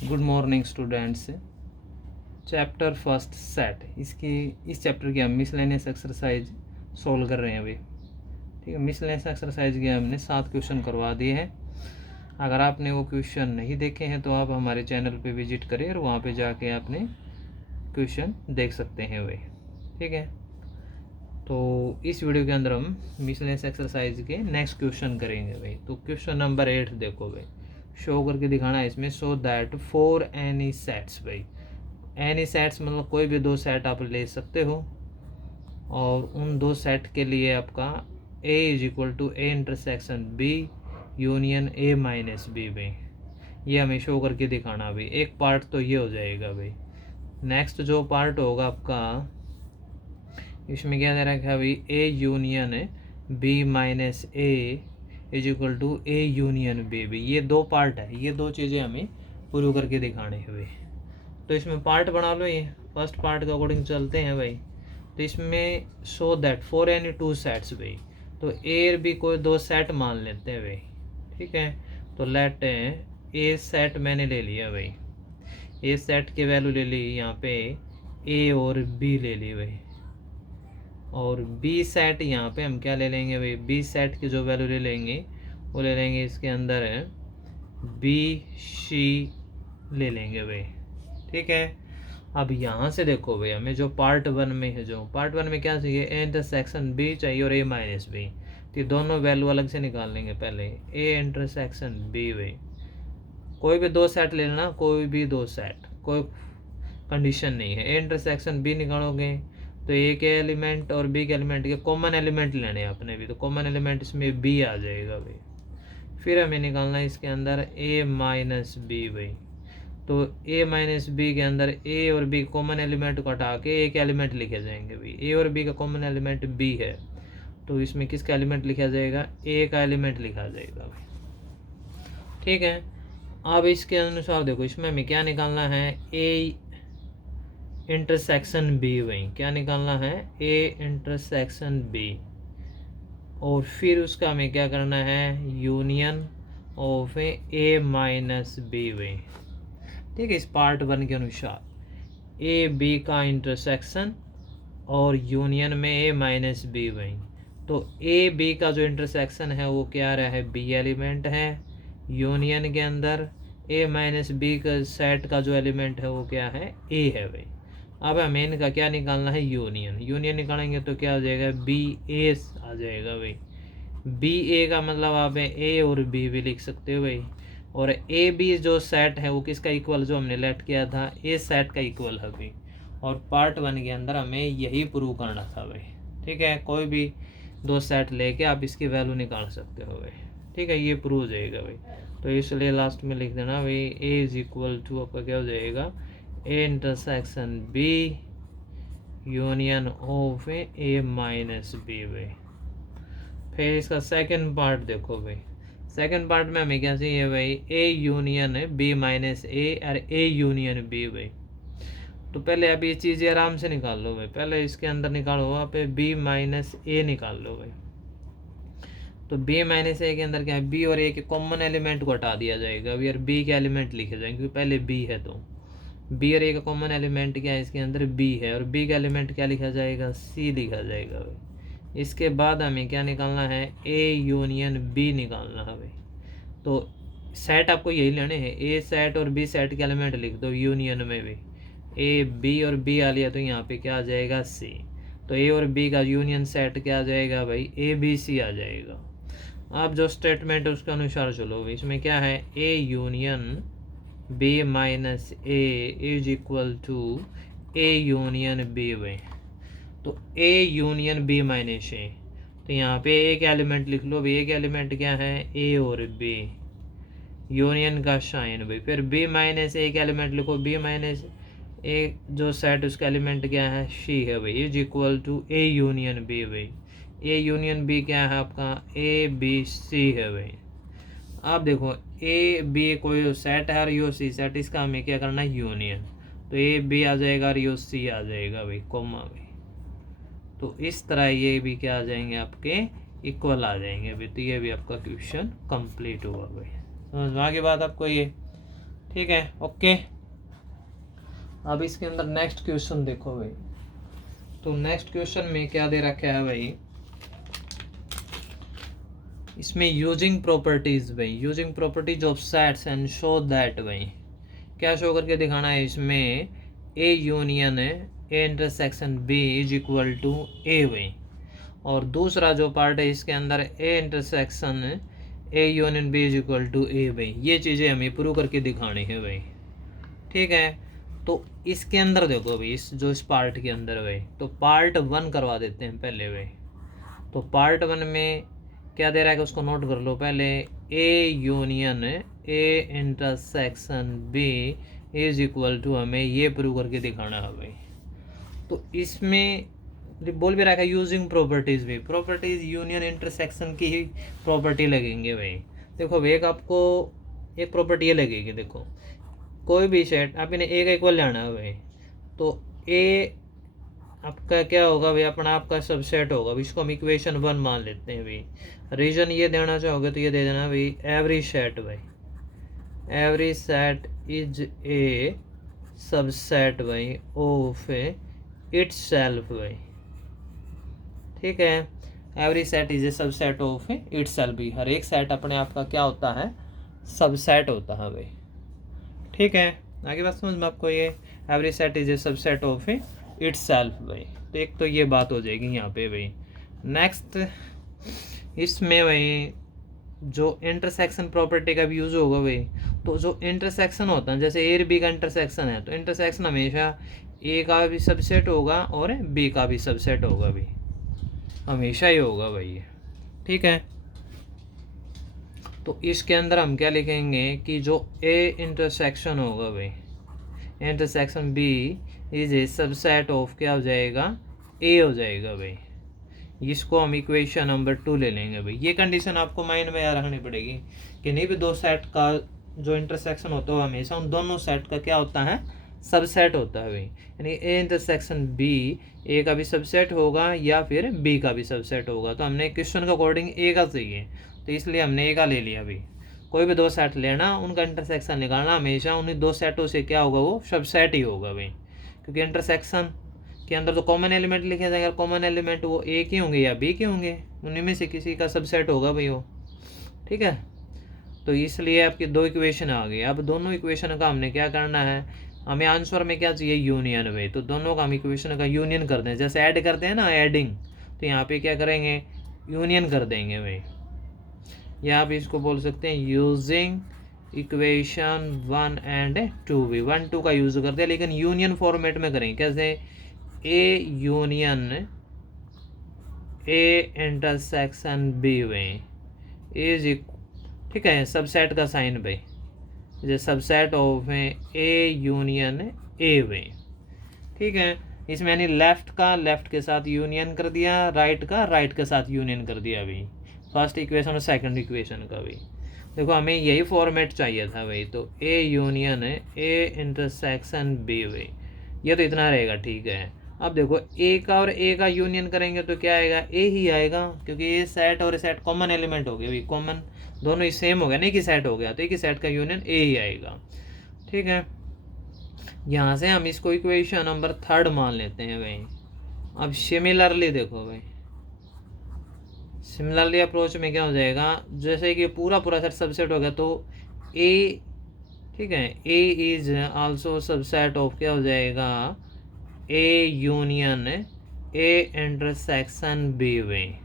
Good morning students. Chapter first set, इस chapter की हम मिसलेनियस एक्सरसाइज सोल्व कर रहे हैं अभी। ठीक है, मिसलेनियस एक्सरसाइज के हमने 7 क्वेश्चन करवा दिए हैं। अगर आपने वो क्वेश्चन नहीं देखे हैं तो आप हमारे चैनल पे विजिट करें और वहाँ पे जाके आपने क्वेश्चन देख सकते हैं वे। ठीक है, तो इस वीडियो के अंदर हम मिसलेनियस एक्सरसाइज के नेक्स्ट क्वेश्चन करेंगे भाई। तो क्वेश्चन नंबर 8 देखो भाई, शो करके दिखाना है इसमें। So that for any sets, भाई एनी सेट्स मतलब कोई भी 2 सेट आप ले सकते हो और उन 2 सेट के लिए आपका A is equal to A intersection B union A minus B भाई, ये हमें शो करके दिखाना भाई। एक पार्ट तो ये हो जाएगा भाई। नेक्स्ट जो पार्ट होगा आपका, इसमें क्या दे रखा है भाई, A union B minus A is equal to A union B भी। ये 2 पार्ट है, ये 2 चीज़ें हमें प्रूव करके दिखाने हैं भाई। तो इसमें पार्ट बना लो, ये फर्स्ट पार्ट के अकॉर्डिंग चलते हैं भाई। तो इसमें so that for any 2 sets भाई, तो ए और बी कोई 2 सेट मान लेते हैं भाई। ठीक है, तो लेट ए सेट मैंने ले लिया भाई, ए सेट की वैल्यू ले ली यहाँ पे ए और बी ले ली भाई। और बी सेट यहाँ पे हम क्या ले लेंगे भाई, बी सेट की जो वैल्यू ले लेंगे वो ले लेंगे इसके अंदर बी सी ले लेंगे भाई। ठीक है, अब यहाँ से देखो भाई, हमें जो पार्ट 1 में है, जो पार्ट 1 में क्या चाहिए, ए इंटरसेक्शन बी चाहिए और ए माइनस बी। तो दोनों वैल्यू अलग से निकाल लेंगे पहले। ए इंटरसेक्शन बी भाई, कोई भी 2 सेट ले लेना, कोई भी 2 सेट, कोई कंडीशन नहीं है। ए इंटरसेक्शन बी निकालोगे तो ए के एलिमेंट और बी के एलिमेंट के कॉमन एलिमेंट लेने हैं अपने भी, तो कॉमन एलिमेंट इसमें बी आ जाएगा भाई। फिर हमें निकालना है इसके अंदर ए माइनस बी भाई। तो ए माइनस बी के अंदर ए और बी कॉमन एलिमेंट को हटा के एक एलिमेंट लिखे जाएंगे भाई। ए और बी का कॉमन एलिमेंट बी है, तो इसमें किसका एलिमेंट लिखा जाएगा, ए का एलिमेंट लिखा जाएगा भाई। ठीक है, अब इसके अनुसार देखो, इसमें हमें क्या निकालना है, ए इंटरसेक्शन बी भाई। क्या निकालना है, ए इंटरसेक्शन बी। और फिर उसका हमें क्या करना है, union of A minus B भाई। ठीक है, इस पार्ट 1 के अनुसार ए बी का इंटरसेक्शन और यूनियन में ए माइनस बी भाई। तो ए बी का जो इंटरसेक्शन है वो क्या रहा है, बी एलिमेंट है। यूनियन के अंदर ए माइनस बी का सेट का जो एलिमेंट है वो क्या है, ए है भाई। अब हमें इनका क्या निकालना है, यूनियन। यूनियन निकालेंगे तो क्या आ जाएगा, बी ए आ जाएगा भाई। बी ए का मतलब आप ए और बी भी लिख सकते हो भाई। और ए बी जो सेट है वो किसका इक्वल, जो हमने लेट किया था ए सेट का इक्वल है भाई। और पार्ट 1 के अंदर हमें यही प्रूव करना था भाई। ठीक है, कोई भी 2 सेट लेके आप इसकी वैल्यू निकाल सकते हो भाई। ठीक है, ये प्रूव हो जाएगा भाई। तो इसलिए लास्ट में लिख देना भाई, ए इज इक्वल टू आपका क्या हो जाएगा, A intersection B union of A minus B भाई। फिर इसका सेकंड पार्ट देखो भाई, सेकंड पार्ट में हमें क्या चाहिए भाई, ए यूनियन बी माइनस ए और ए यूनियन बी भाई। तो पहले अब ये चीज़ें आराम से निकाल लो भाई। पहले इसके अंदर निकालो, वहाँ पे बी माइनस ए निकाल लो भाई। तो बी माइनस ए के अंदर क्या है, बी और ए के कॉमन एलिमेंट को हटा दिया जाएगा अभी, और बी के एलिमेंट लिखे जाएंगे क्योंकि पहले बी है। तो बी और ए का कॉमन एलिमेंट क्या है, इसके अंदर बी है, और बी का एलिमेंट क्या लिखा जाएगा, सी लिखा जाएगा भाई। इसके बाद हमें क्या निकालना है, ए यूनियन बी निकालना है भाई। तो सेट आपको यही लेने हैं, ए सेट और बी सेट के एलिमेंट लिख दो यूनियन में भी। ए बी और बी आ लिया तो यहाँ पे क्या आ जाएगा, सी। तो ए और बी का यूनियन सेट क्या आ जाएगा भाई, ए बी सी आ जाएगा। अब जो स्टेटमेंट है उसके अनुसार चलो, इसमें क्या है, A union B minus A is equal to A union B भाई। तो A union B minus A, तो यहाँ पे एक एलिमेंट लिख लो भाई। एक एलिमेंट क्या है, ए और बी, यूनियन का साइन भाई। फिर बी माइनस ए का एलिमेंट लिखो, बी माइनस ए जो सेट उसका एलिमेंट क्या है, सी है भाई, is equal to A union B भाई। ए यूनियन बी क्या है आपका, ए बी सी है भाई। आप देखो, ए बी कोई सेट है और यो सी सेट, इसका हमें क्या करना है, यूनियन। तो ए बी आ जाएगा और यो सी आ जाएगा भाई, कॉमा भाई। तो इस तरह ये भी क्या आ जाएंगे आपके, इक्वल आ जाएंगे भाई। तो ये भी आपका क्वेश्चन कंप्लीट हुआ भाई। समझ में आ गई बात आपको ये। ठीक है, ओके। अब इसके अंदर नेक्स्ट क्वेश्चन देखो भाई, तो नेक्स्ट क्वेश्चन में क्या दे रखा है भाई, इसमें यूजिंग प्रॉपर्टीज भाई, using properties of sets and show that भाई, क्या शो करके दिखाना है इसमें, A union A intersection B is equal to A भाई, और दूसरा जो पार्ट है इसके अंदर A intersection A union B is equal to A भाई, ये चीज़ें हमें प्रूव करके दिखानी है भाई। ठीक है, तो इसके अंदर देखो भाई, इस पार्ट के अंदर भाई, तो पार्ट 1 करवा देते हैं पहले भाई। तो पार्ट 1 में क्या दे रहा है कि उसको नोट कर लो पहले, A union A intersection B is equal to, हमें ये प्रूव करके दिखाना है भाई। तो इसमें बोल भी रखा है यूजिंग प्रॉपर्टीज भी, प्रॉपर्टीज यूनियन इंटरसेक्शन की ही प्रॉपर्टी लगेंगे भाई। देखो भाई, एक आपको एक प्रॉपर्टी ये लगेगी, देखो कोई भी सेट आप इन्हें ए का इक्वल लेना है भाई, तो ए आपका क्या होगा भाई, अपना आपका सबसेट होगा भाई, इसको हम इक्वेशन 1 मान लेते हैं भाई। रीजन ये देना चाहोगे तो ये दे देना भाई, एवरी सेट भाई, every set is A subset भाई ऑफ इटसेल्फ भाई। ठीक है, every set is A subset of itself भी, हर एक सेट अपने आप का क्या होता है, सबसेट होता है भाई। ठीक है, आगे बात समझ में आपको, ये every set is A subset of itself भाई। तो एक तो ये बात हो जाएगी यहाँ पे भाई। नेक्स्ट इसमें भाई जो इंटरसेक्शन प्रॉपर्टी का भी यूज होगा भाई, तो जो इंटरसेक्शन होता है, जैसे ए और बी का इंटरसेक्शन है, तो इंटरसेक्शन हमेशा ए का भी सबसेट होगा और बी का भी सबसेट होगा भाई, हमेशा ही होगा भाई। ठीक है, तो इसके अंदर हम क्या लिखेंगे कि जो ए इंटरसेक्शन होगा भाई, intersection B is A subset of क्या हो जाएगा, ए हो जाएगा भाई। इसको हम इक्वेशन नंबर 2 ले लेंगे भाई। ये कंडीशन आपको माइंड में याद रखनी पड़ेगी कि नहीं भी, दो सेट का जो इंटरसेक्शन होता है हमेशा उन दोनों सेट का क्या होता है, सबसेट होता है भाई। यानी ए इंटरसेक्शन बी ए का भी सबसेट होगा या फिर बी का भी सबसेट होगा। तो हमने क्वेश्चन के अकॉर्डिंग ए का चाहिए, तो इसलिए हमने ए का ले लिया भाई। कोई भी दो सेट लेना, उनका इंटरसेक्शन निकालना, हमेशा उन्हीं दो सेटों से क्या होगा, वो सबसेट ही होगा भाई, क्योंकि इंटरसेक्शन के अंदर तो कॉमन एलिमेंट लिखे जाएंगे, कॉमन एलिमेंट वो ए के होंगे या बी के होंगे, उन्हीं में से किसी का सबसेट होगा भाई वो। ठीक है, तो इसलिए आपकी दो इक्वेशन आ गई। अब दोनों इक्वेशन का हमने क्या करना है, हमें आंसर में क्या चाहिए, यूनियन भाई। तो दोनों का हम इक्वेशन का यूनियन कर दें, जैसे ऐड करते हैं ना, ऐडिंग, तो यहाँ पे क्या करेंगे, यूनियन कर देंगे भाई। या आप इसको बोल सकते हैं यूजिंग इक्वेशन 1 एंड 2 भी, 1 2 का यूज करते हैं, लेकिन यूनियन फॉर्मेट में करेंगे। कैसे, A union A intersection B में इज, ठीक है, सबसेट का साइन भाई, जो subset of A union A में। ठीक है, इसमें यानी लेफ्ट का लेफ्ट के साथ यूनियन कर दिया, राइट का राइट के साथ यूनियन कर दिया भाई, फर्स्ट इक्वेशन और सेकंड इक्वेशन का भी। देखो हमें यही फॉर्मेट चाहिए था भाई, तो A union A intersection B भाई, ये तो इतना रहेगा। ठीक है, अब देखो ए का और ए का यूनियन करेंगे तो क्या आएगा, ए ही आएगा, क्योंकि ये सेट और सेट कॉमन एलिमेंट हो गए भाई, कॉमन दोनों ही सेम हो गया, नहीं कि सेट हो गया, तो एक ही सेट का यूनियन ए ही आएगा। ठीक है, यहाँ से हम इसको इक्वेशन नंबर 3 मान लेते हैं भाई। अब सिमिलरली देखो भाई, सिमिलरली अप्रोच में क्या हो जाएगा, जैसे कि पूरा पूरा सेट सबसेट हो गया, तो ए, ठीक है, A is also subset of क्या हो जाएगा, A union A intersection B में।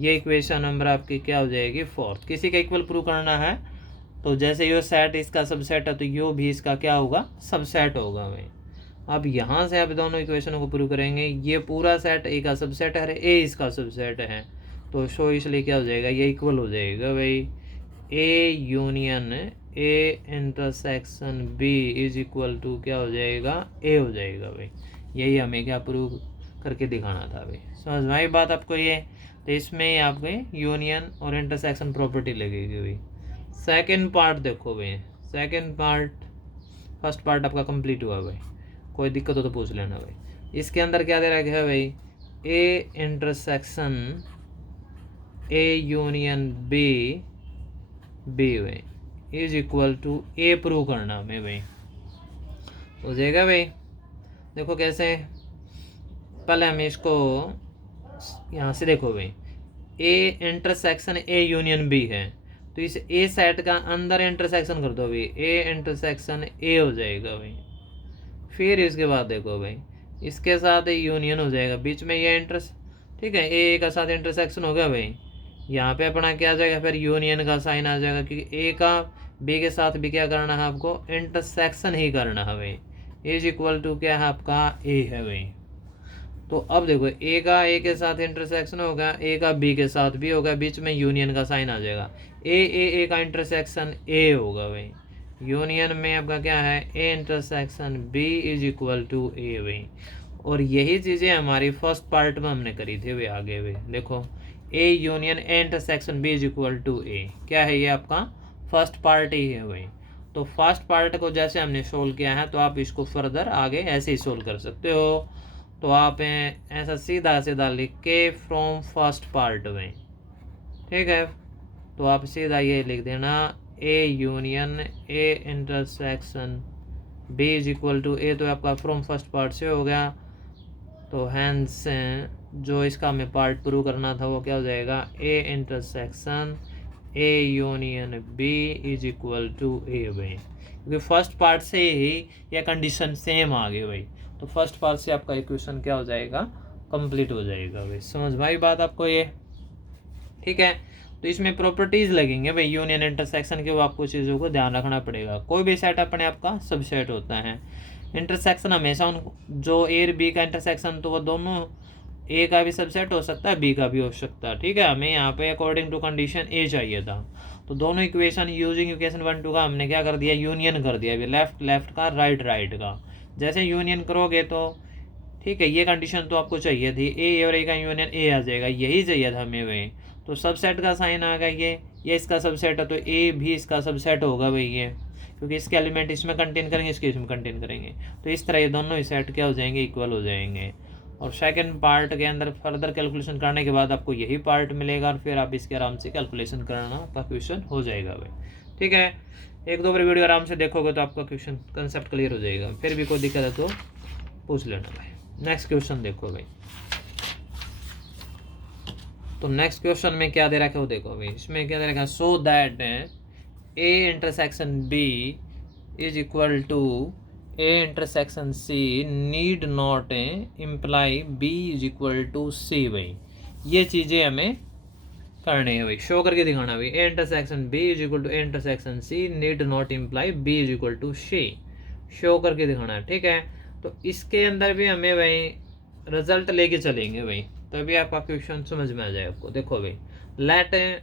ये इक्वेशन नंबर आपकी क्या हो जाएगी, 4। किसी का इक्वल प्रूव करना है, तो जैसे यो सेट इसका सबसेट है, तो यो भी इसका क्या होगा, सबसेट होगा भाई। अब यहाँ से आप दोनों इक्वेशनों को प्रूव करेंगे, ये पूरा सेट ए का सबसेट है, ए इसका सबसेट है, तो शो इसलिए क्या हो जाएगा, ये इक्वल हो जाएगा भाई। A union A intersection B is equal to क्या हो जाएगा, ए हो जाएगा भाई। यही हमें क्या प्रूव करके दिखाना था भाई। समझ में आई बात आपको ये, तो इसमें आपको यूनियन और इंटरसेक्शन प्रॉपर्टी लगेगी भाई। सेकंड पार्ट देखो भाई, सेकंड पार्ट, फर्स्ट पार्ट आपका कंप्लीट हुआ भाई, कोई दिक्कत हो तो पूछ लेना भाई। इसके अंदर क्या दे रखा है भाई, A intersection A union B B भाई, is equal to A prove करना हमें भाई। हो जाएगा भाई। देखो कैसे, पहले हम इसको यहाँ से देखो भाई, A intersection A union B है, तो इस ए सेट का अंदर इंटरसेक्शन कर दो भाई, ए इंटरसेक्शन ए हो जाएगा भाई। फिर इसके बाद देखो भाई, इसके साथ यूनियन हो जाएगा, बीच में ये ठीक है, ए का साथ इंटरसेक्शन हो गया भाई। यहाँ पे अपना क्या आ जाएगा, फिर यूनियन का साइन आ जाएगा, क्योंकि ए का बी के साथ भी क्या करना है आपको, इंटरसेक्शन ही करना है भाई। इज इक्वल टू क्या है आपका, ए है भाई। तो अब देखो, ए का ए के साथ इंटरसेक्शन होगा, ए का बी के साथ भी होगा, बीच में यूनियन का साइन आ जाएगा, ए का इंटरसेक्शन ए होगा भाई। यूनियन में आपका क्या है, A intersection B is equal to A भाई। और यही चीज़ें हमारी फर्स्ट पार्ट में हमने करी थी भाई। आगे भाई देखो, A union A intersection B is equal to A, क्या है ये आपका फर्स्ट पार्ट ही है भाई। तो फर्स्ट पार्ट को जैसे हमने सोल्व किया है, तो आप इसको फर्दर आगे ऐसे ही सोल्व कर सकते हो। तो आप ऐसा सीधा सीधा लिख के फ्रॉम फर्स्ट पार्ट में, ठीक है, तो आप सीधा ये लिख देना, A union A intersection B is equal to A, तो आपका फ्रॉम फर्स्ट पार्ट से हो गया। तो हैंस जो इसका हमें पार्ट प्रूव करना था वो क्या हो जाएगा, A intersection A union B is equal to A भाई, क्योंकि फर्स्ट पार्ट से ही यह कंडीशन सेम आ गई भाई। तो फर्स्ट पार्ट से आपका इक्वेशन क्या हो जाएगा, कंप्लीट हो जाएगा भाई। समझ भाई बात आपको ये, ठीक है। तो इसमें प्रॉपर्टीज लगेंगे भाई यूनियन इंटरसेक्शन के, वो आपको चीज़ों को ध्यान रखना पड़ेगा। कोई भी सेट अपने आपका सबसेट होता है, इंटरसेक्शन हमेशा उन जो ए और बी का इंटरसेक्शन, तो वो दोनों ए का भी सबसेट हो सकता है, बी का भी हो सकता है, ठीक है। हमें यहाँ पे अकॉर्डिंग टू कंडीशन ए चाहिए था, तो दोनों इक्वेशन यूजिंग इक्वेशन 1 2 का हमने क्या कर दिया, यूनियन कर दिया अभी, लेफ्ट लेफ्ट का राइट राइट का। जैसे यूनियन करोगे तो ठीक है, ये कंडीशन तो आपको चाहिए थी, ए और ए का यूनियन ए आ जाएगा, यही चाहिए था हमें भाई। तो सबसेट का साइन आ गया, ये इसका सबसेट है, तो ए भी इसका सबसेट होगा भाई ये, क्योंकि इसके एलिमेंट इसमें कंटेन करेंगे, इसके इसमें कंटेन करेंगे, तो इस तरह ये दोनों ही सेट क्या हो जाएंगे, इक्वल हो जाएंगे। और सेकंड पार्ट के अंदर फर्दर कैलकुलेशन करने के बाद आपको यही पार्ट मिलेगा, और फिर आप इसके आराम से कैलकुलेशन करना, आपका क्वेश्चन हो जाएगा भाई, ठीक है। एक दो बार वीडियो आराम से देखोगे तो आपका क्वेश्चन कंसेप्ट क्लियर हो जाएगा। फिर भी कोई दिक्कत है तो पूछ लेना भाई। नेक्स्ट क्वेश्चन देखो भाई, तो नेक्स्ट क्वेश्चन में क्या दे रखा है वो देखो भाई। इसमें क्या दे रखा है, so that A intersection B is equal to A intersection C need not imply B is equal to C भाई। ये चीज़ें हमें करनी है भाई, शो करके दिखाना भाई। A intersection B is equal to A intersection C need not imply B is equal to C, show करके दिखाना है, ठीक है। तो इसके अंदर भी हमें भाई रिजल्ट लेके चलेंगे भाई, तभी आपका क्वेश्चन समझ में आ जाए आपको। देखो भाई, लेट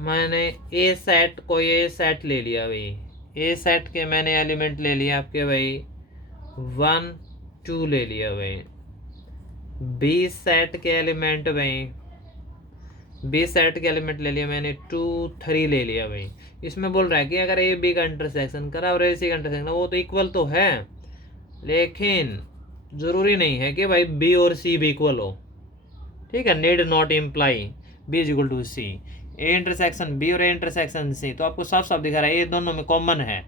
मैंने ए सेट को ये सेट ले लिया भाई, ए सेट के मैंने एलिमेंट ले लिया आपके भाई 1 2 ले लिया भाई। बी सेट के एलिमेंट भाई, बी सेट के एलिमेंट ले लिया मैंने 2 3 ले लिया भाई। इसमें बोल रहा है कि अगर ए बी का इंटरसेक्शन करा और ए सी का इंटरसेक्शन, वो तो इक्वल तो है, लेकिन ज़रूरी नहीं है कि भाई बी और सी भी इक्वल हो, ठीक है। Need not imply B is equal to C, A intersection B और ए इंटरसेक्शन सी, तो आपको साफ साफ दिखा रहा है ये दोनों में कॉमन है,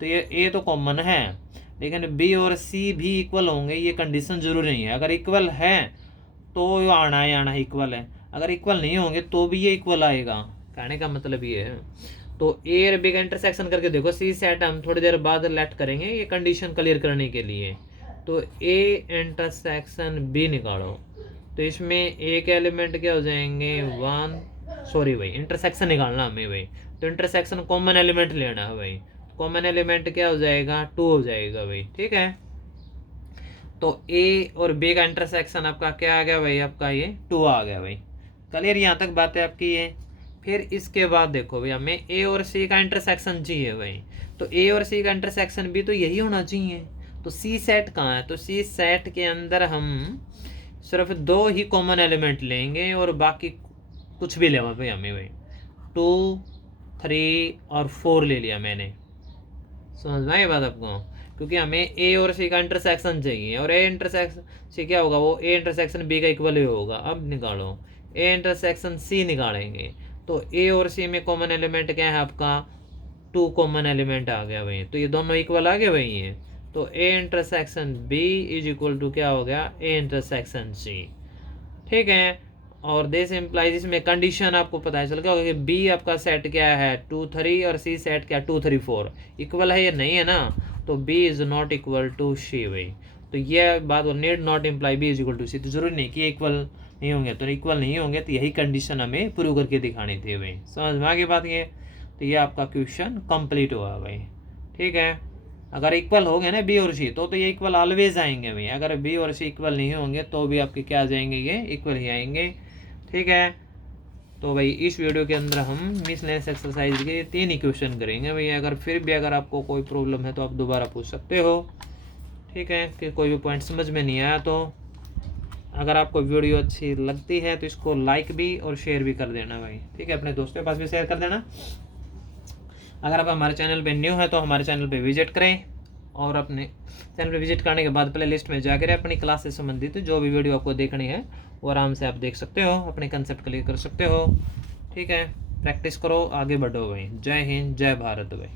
तो ये ए तो कॉमन है, लेकिन बी और सी भी इक्वल होंगे ये कंडीशन जरूरी नहीं है। अगर इक्वल है तो आना है, आना इक्वल है, अगर इक्वल नहीं होंगे तो भी ये इक्वल आएगा, कहने का मतलब ये है। तो ए और बी का इंटरसेक्शन करके देखो, सी सेट हम थोड़ी देर बाद लेट करेंगे ये कंडीशन क्लियर करने के लिए। तो ए इंटरसेक्शन बी निकालो, तो इसमें एक एलिमेंट क्या हो जाएंगे 1, सॉरी भाई इंटरसेक्शन निकालना हमें भाई, तो इंटरसेक्शन कॉमन एलिमेंट लेना है भाई, कॉमन एलिमेंट क्या हो जाएगा 2 हो जाएगा भाई, ठीक है। तो ए और बी का इंटरसेक्शन आपका क्या आ गया भाई, आपका ये 2 आ गया भाई, क्लियर यहाँ तक बात है आपकी ये। फिर इसके बाद देखो भाई, हमें ए और सी का इंटरसेक्शन चाहिए भाई, तो ए और सी का इंटरसेक्शन भी तो यही होना चाहिए। तो सी सेट कहाँ है, तो सी सेट के अंदर हम सिर्फ 2 ही कॉमन एलिमेंट लेंगे और बाकी कुछ भी लेवा भाई हमें भाई, 2 3 और 4 ले लिया मैंने, समझ में आई बात आपको, क्योंकि हमें ए और सी का इंटरसेक्शन चाहिए, और ए इंटरसेक्शन सी क्या होगा, वो ए इंटरसेक्शन बी का इक्वल ही होगा। अब निकालो ए इंटरसेक्शन सी निकालेंगे, तो ए और सी में कॉमन एलिमेंट क्या है आपका, 2 कॉमन एलिमेंट आ गया भाई, तो ये दोनों इक्वल आ गए भाई ये। तो A intersection B is equal to क्या हो गया, ए इंटरसेक्शन सी। ठीक है, और दिस इम्प्लाइज, इसमें कंडीशन आपको पता चल गया होगा कि बी आपका सेट क्या है 2 3 और सी सेट क्या 2 3 4, इक्वल है या नहीं है ना, तो B is not equal to C भाई। तो ये बात need not imply B is equal to C, तो जरूरी नहीं कि इक्वल नहीं होंगे, तो इक्वल नहीं होंगे, तो यही कंडीशन हमें प्रूव करके दिखानी थी भाई। समझ में आ गई बात ये, तो ये आपका क्वेश्चन कंप्लीट हुआ भाई। ठीक है, अगर इक्वल हो गए ना बी और सी तो ये इक्वल ऑलवेज आएंगे भाई, अगर बी और सी इक्वल नहीं होंगे तो भी आपके क्या आ जाएंगे, ये इक्वल ही आएंगे। ठीक है, तो भाई इस वीडियो के अंदर हम मिसलेनियस एक्सरसाइज के 3 इक्वेशन करेंगे भाई। अगर फिर भी अगर आपको कोई प्रॉब्लम है तो आप दोबारा पूछ सकते हो। ठीक है, कि कोई भी पॉइंट समझ में नहीं आया तो अगर आपको वीडियो अच्छी लगती है तो इसको लाइक भी और शेयर भी कर देना भाई। ठीक है, अपने दोस्तों के पास भी शेयर कर देना। अगर आप हमारे चैनल पे न्यू है तो हमारे चैनल पे विजिट करें, और अपने चैनल पे विजिट करने के बाद प्ले लिस्ट में जाकर अपनी क्लास से संबंधित जो भी वीडियो आपको देखनी है वो आराम से आप देख सकते हो, अपने कंसेप्ट क्लियर कर सकते हो। ठीक है, प्रैक्टिस करो, आगे बढ़ो भाई। जय हिंद, जय भारत भाई।